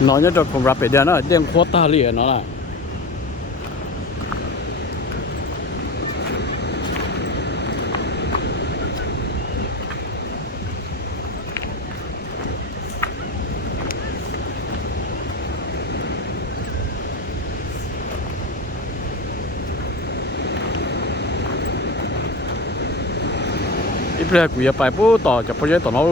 nó nhớ cho con rapid đen nó đen khó ta liền nó là ít ra quỷ bài bố tỏ cho project tỏ nó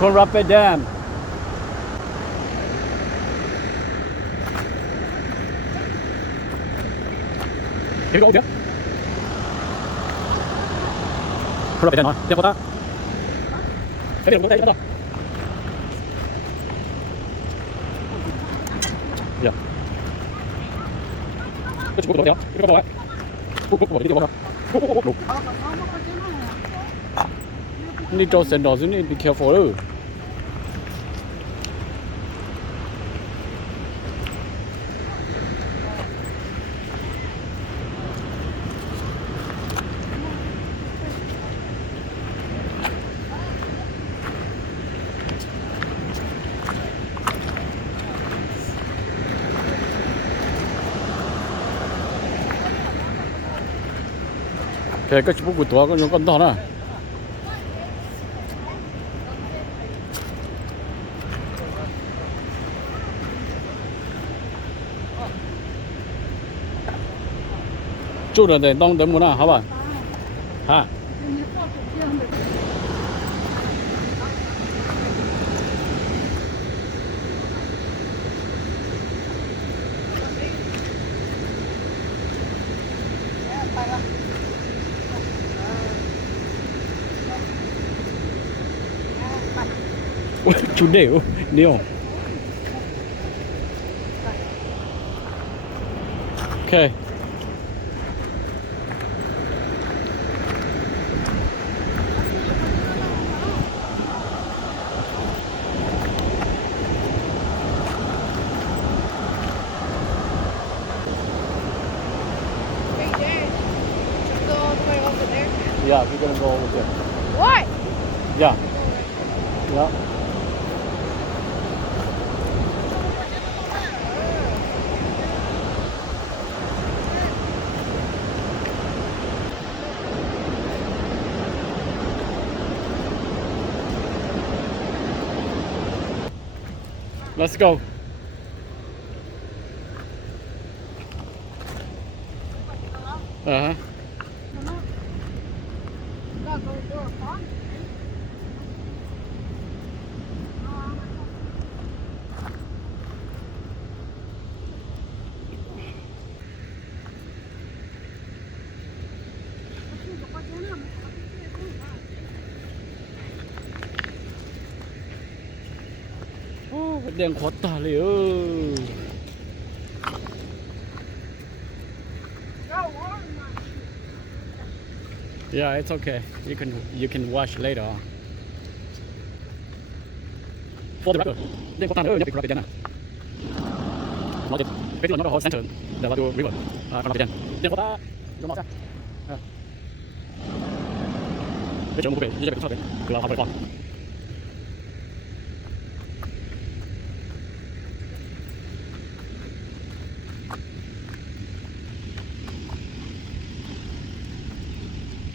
con rapid dam cái gỗ chứ con rapid dam nói đen khó ta cái điều của đây bắt đầu dạ cái chụp của tôi cái có bộ ấy cúc cúc bộ đi bộ không cúc cúc need to send us you need to be careful cái chụp của tôi có những con to nè住了得弄得么呢？好吧？啊。我出的哦，牛。OK。Yeah, we're gonna go over there. What? Yeah. Yeah. Let's go. Uh-huh. Đèn khó tả liền Yeah, it's okay. You can wash later on. For the record, đèn khó tả nữa nhập rapid đèn à. Nó cái là nó có center để vào river from rapid đèn. Đèn khó tả. Dùng nó ra. Cái chỗ mua về, như vậy cũng sao đấy. Cứ là học về con.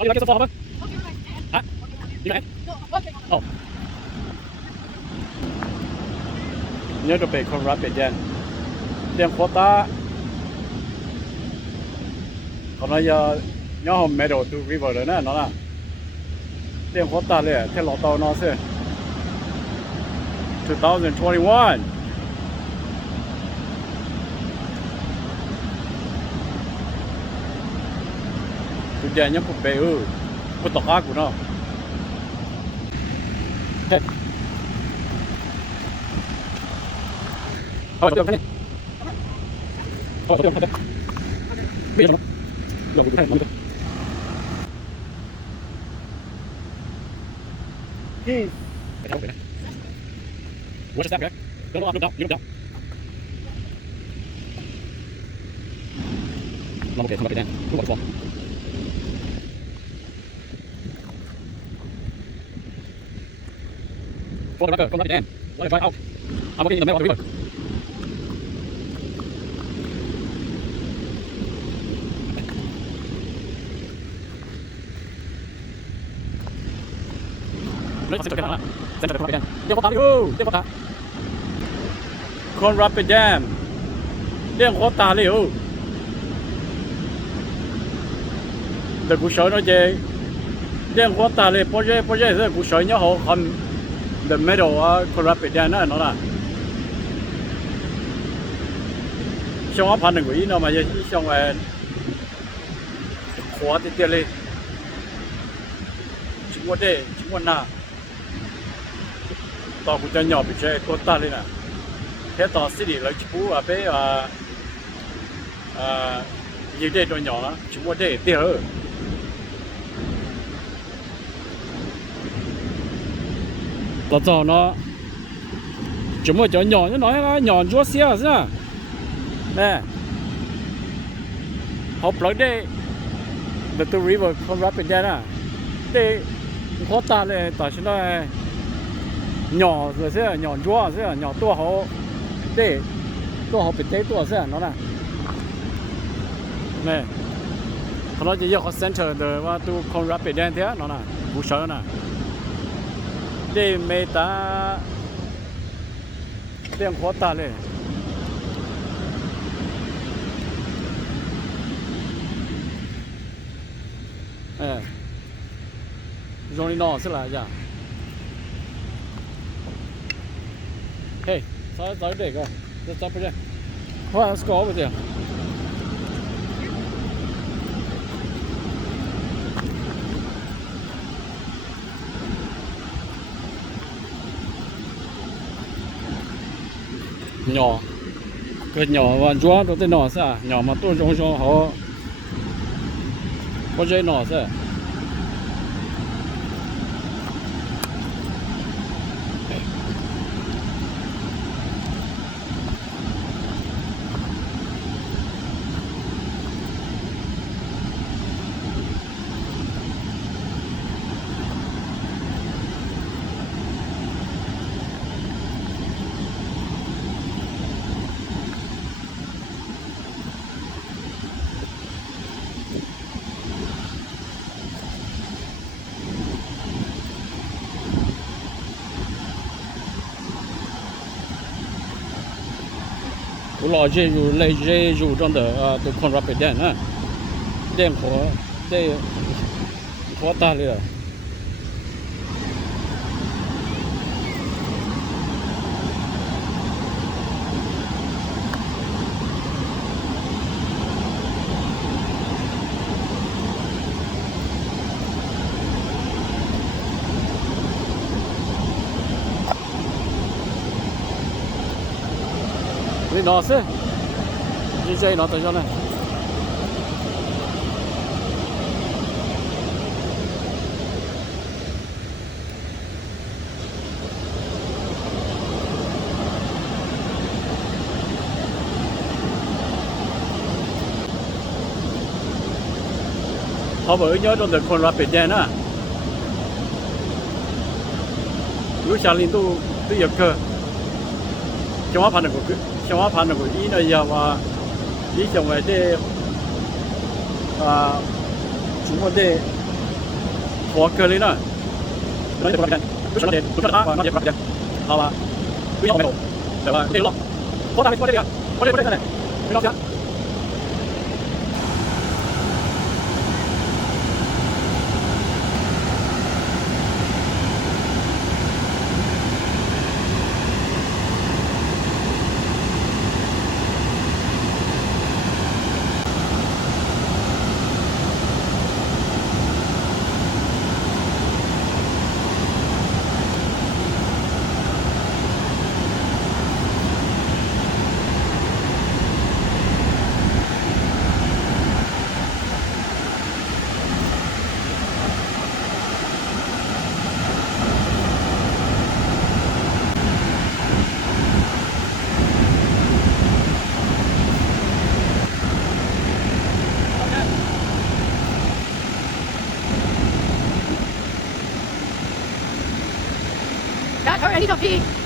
Oh, you like it so far, Harper? Huh? You like it? Oh. Nhớ được về con rapid đèn. Đèn khó tả. Còn bây giờ nhớ hôm meadow to river rồi nè, nó là đèn khó tả liền, theo lọ tàu nó sẽ 2021. กูเดียยังกูเปย์กูตกอากูเนาะเอาเดี๋ยวกันนี่เอาเดี๋ยวกันไม่ยอมยอมกูแค่มัน ไปเท่าไปนะหัวจะแซ่บไหมเดี๋ยวเราดูดาวยืดดาวลองโอเคทำไปแดงรู้หมดฟองฟองแล้วก็ฟองแล้วไปแดงแล้วไปเอาเอาไปกินแต่ไม่เอาไปวิ่งเลยตัดสินใจกันแล้วเส้นจะฟองไปแดงเดี๋ยวฟองตามอยู่เดี๋ยวฟองตาม คนรับไปแดมเรื่องโคตาเลยแต่กูสอนว่าเจเรื่องโคตาเลยพอเจแต่กูสอนเนี่ยเขาคำเดิมไม่รู้ว่าคนรับไปแดมนั่นเนาะช่วงพันหนึ่งกว่าอีเนาะมาเยอะช่วงขวาติดเลยชิมว่าเด้ชิมว่าหน้าต่อกูจะหยอบไปเจโคตาเลยนะแค่ต่อสิริเราชิบูไปยืดได้ตัวหยอนะชิมว่าเด้เดี๋ยว老早呢，怎么叫鸟？那哪样啊？鸟做些是吧？nè học lại đây the two river come up in there nè đây khó ta này tại sao nó nhỏ rồi sẽ nhỏ chúa sẽ nhỏ tua họ đây tua họ bị té tua sẽ nó nè nè nó chỉ có center rồi mà tu come up in there thế nó nè bù sợ nè đây mấy ta đây khó ta này容易闹是来着。嘿，找这个，这找不见，我是搞不见。nhỏ cái nhỏ và chúa nó tên nhỏ sao nhỏ mà tôi trong cho họ có dây nhỏ sao我老姐有来这有这的都看着白电呢，电火这火大了。你哪是？你这哪等下呢？họ bởi nhớ trong được con rapid đen á, lúc sáng lên tôi giật cơ, trong áp hành của trong áp hành của ý này giờ và ý trong này để chúng ta để hóa cơ lên nữa, nói được rapid đen, lúc sáng đến lúc sáng và nó giật rapid đen, hả mà, tôi nhớ mày để mà đây lo, có đây kìa, có đây này, mình lo chưa? 小屁。